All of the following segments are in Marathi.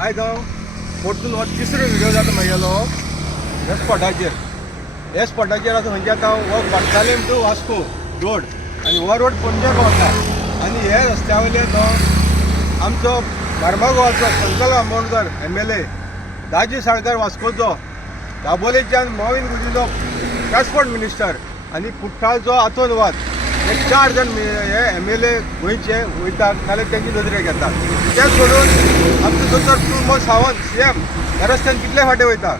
आयज हांव परतून हो तिसरो व्हिडिओ जाता म्हागेलो ह्या स्पॉटाचेर. हे स्पॉटाचेर आतां म्हणजे आतां हो बाट्टालेम टू वास्को रोड आनी हो रोड पणजेर वता. आनी हे रस्त्या वयले तो आमचो मार्मागोवाचो संकल्प आंबोणकर MLA, दाजी साळकार वास्कोचो, दाबोलेच्यान मोविन गुदिनो ट्रान्सपोर्ट मिनिस्टर आनी कुट्टाळचो आतोनवाद हे 4 जाण हे MLA गोंयचे वयतात नाल्यार तेंची नदरेक घेतात. ते सोडून आमचो दोतोर प्रमोद सावंत CM ह्या रस्त्यान कितले फावटी वयता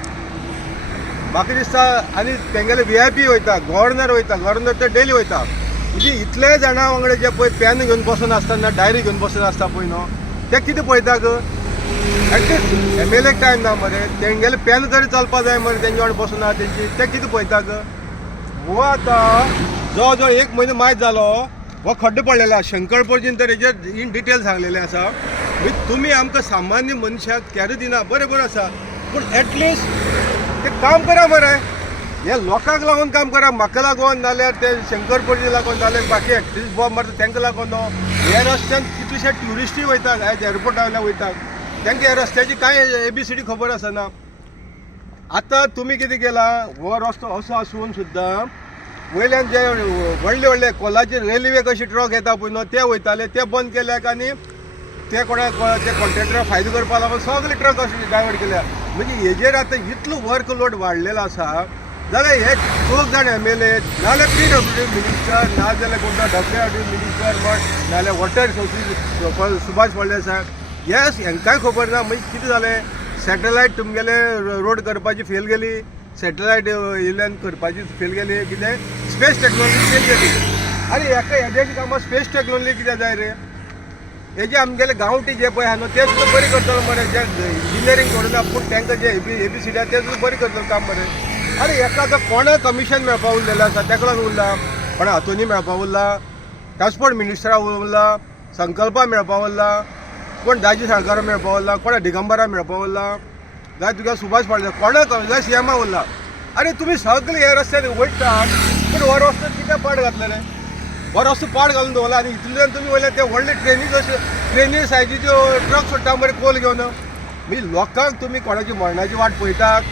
म्हाका दिसता. आनी तेंगेले VIP वयता, गव्हर्नर वयता, गव्हर्नर ते डेली वयता. म्हणजे इतले जाणां वांगडा जे पळय पेन घेवन बसून आसतना डायरी घेवन बसून आसता पळय न्हू, ते कितें पळयता ग. एटलीस्ट MLA टायम ना मरे, तेंगेले पेन तरी चलपा जाय मरे, तेंचे वांगडा बसून आहा तेंची, ते कितें पळयता ग. हो आतां जवळ जवळ 1 म्हयनो मायज जालो हो खड्डो पडलेलो आसा. शंकर पर्यंत तर हेजेर इन डिटेल सांगलेलें आसा. म्हणजे तुमी आमकां सामान्य मनशाक कॅर दिना बरें आसा, पूण एटलिस्ट ते काम करा मरे. हे लोकांक लागून काम करा, म्हाका लागून नाल्यार ते शंकर पर्यंत लागून नाल्यार बाकी एक्टिव्हिस्ट बॉम्ब मारता तेंका लागून न्हू. हे रस्त्यान कितलेशे ट्युरिस्टूय वयतात, आयज एअरपोर्टा वयल्यान वयतात, तेंका ह्या रस्त्याची कांय ABCD खबर आसना. आतां तुमी कितें केलां, हो रस्तो असो आसून सुद्दां वयल्यान जे व्हडले व्हडले कोलाचे रेल्वे कशे ट्रक येता पळय न्हू ते वयताले, ते बंद केल्याक आनी ते कोणाक ते कॉन्ट्रॅक्टराक फायदो करपा लागून सगळे ट्रक अशे डायवर्ट केल्या. म्हणजे हेजेर आतां इतलो वर्क लोड वाडलेलो आसा जाल्यार हे 2 जाण MLA नाल्यार PWD मिनिस्टर नाजाल्यार कोणता WRD मिनिस्टर म्हण नाल्यार वॉटर रिसोर्सीस सुभाष फळदेसाय हेंकांय खबर ना. म्हणजे कितें जालें, सॅटेलायट तुमगेले रोड करपाची फेल गेली, सॅटेलायट इल्ल्यान करपाची फेल गेली, कितें स्पेस टॅक्नॉलॉजी फेल गेली. आनी हेजेची कामां स्पेस टॅक्नॉलॉजी कितें जाय रे. हेजे आमगेले गांवठी जे पळय आहा न्हू ते सुद्दां बरी करतलो मरे, जे इंजिनियरींग करूना पूण तांकां जे ABCD आहा ते सुद्दां बरी करतलो काम मरे. अरे हेका आतां कोणा कमिशन मेळपा उरलेलें आसा तेका लागून उरला, कोणा हातूंनी मेळपा उरला, ट्रान्सपोर्ट मिनिस्टरा उरला, संकल्पा मेळपा उरला, कोण दाजी साळकारा मेळपा उरला, कोणा दिगंबरा मेळपा उरला, जाय तुका सुभाष फळदेसाय कोणा जाय CM उरला. अरे तुमी सगळे हे रस्त्यान वयतात पूण हो रस्तो कित्याक पाड घातले रे. हो रस्तो पाड घालून दवरला आनी इतल्यान तुमी वयल्यान ते व्हडले ट्रेनी सायजीच्यो ट्रक सोडटा मरे कोल घेवन. म्हणजे लोकांक तुमी कोणाची मरणाची वाट पळयतात,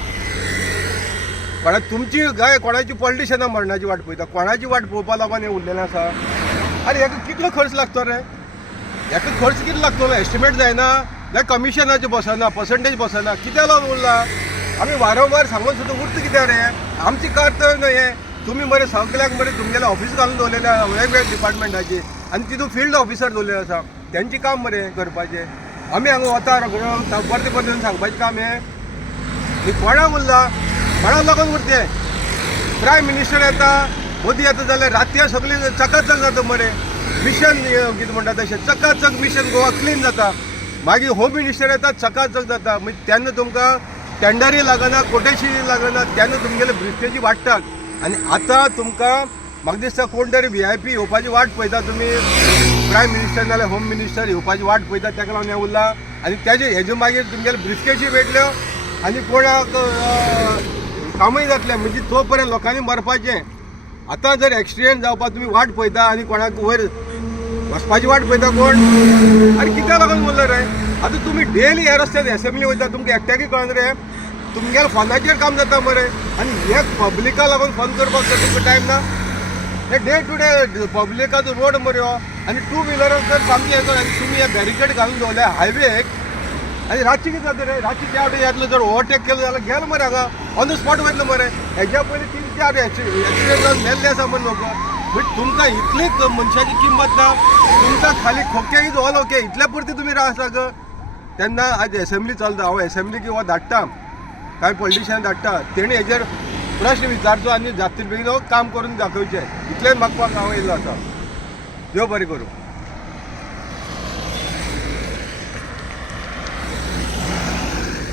कोणा तुमची गाय कोणाची पॉलिटिशनां मरणाची वाट पळयता, कोणाची वाट पळोवपा लागून हें उरलेलें आसा. आरे हेका कितलो खर्च लागतो रे, हेका खर्च कितलो लागतलो एस्टिमेट जायना जाल्यार कमिशनाचे बसना, पर्संटेज बसना, कित्याक लागून उरला. आमी वारंवार सांगून सुद्दां उरता कित्याक रे. आमची कर्तव्य न्हय हें. तुमी मरे सगळ्याक मरे तुमगेलें ऑफिस घालून दवरलेलें आसा वेगवेगळ्या डिपार्टमेंटाची आनी तितून फिल्ड ऑफिसर दवरलेले आसा, तेंचें काम मरे करपाचें. आमी हांगा वता परते परते सांगपाचें काम हें कोणाक उरला, कोणाक लागून उरते. प्रायम मिनिस्टर येता, मोदी येता जाल्यार रातया सगळी चकाचक जाता मरे. मिशन कितें म्हणटा तशें चकाचक मिशन गोवा क्लीन जाता. मागीर होम मिनिस्टर येता चकाचक जाता. म्हणजे तेन्ना तुमकां टेंडरी लागना, कोटेशन लागना, तेन्ना तुमगेले ब्रिस्टेजी वाडटात. आनी आतां तुमकां म्हाका दिसता कोण तरी VIP येवपाची वाट पळयता. तुमी प्रायम मिनिस्टर नाल्यार होम मिनिस्टर येवपाची वाट पळयता, तेका लागून हें उरला. आनी हेजे मागीर तुमगेले ब्रिस्केजी मेळटल्यो आनी कोणाक कामय जातलें. म्हणजे तो पर्यंत लोकांनी मरपाचें. आतां जर एक्सिडेंट जावपा तुमी वाट पळयता आनी कोणाक वयर वचपाची वाट पळयता कोण. आनी कित्याक लागून उरलें रे. आतां तुमी डेली ह्या रस्त्यार एसेंब्ली वयता, तुमकां एकट्याकय कळना रे. तुमगेल्या फोनाचेर काम जाता मरे. आनी हे पब्लिका लागून फोन करपाक तुमकां टायम ना. हे डे टू डे पब्लिकाचो रोड मरे हो. आनी 2 व्हिलरांक जर सामकी येता आनी तुमी हे बॅरिकेड घालून दवरल्या हायवेक, आनी रातची कितें जाता रे. रातची त्या वाटेन येतलो जर ओवरटेक केलो जाल्यार गेलो मरे हांगा ऑन द स्पॉट वयतलो मरे. हेज्या पयलीं 3-4 एक्सिडेंट जावन मेल्ले आसा म्हण लोक. बट तुमकां इतली मनशाची किंमत ना. तुमकां खाली खोके इज ऑल ओके इतल्या पुरती तुमी रावता ग. तेन्ना आज एसेंब्ली चलता, हांव एसेंब्ली किंवा धाडटा, कांय पॉलिटिशियन धाडटा, तेणी हेजेर प्रश्न विचारचो आनी जाता बेगीन काम करून दाखोवचें. इतलेंच मागपाक हांव येयल्लो आसा. देव बरें करूं.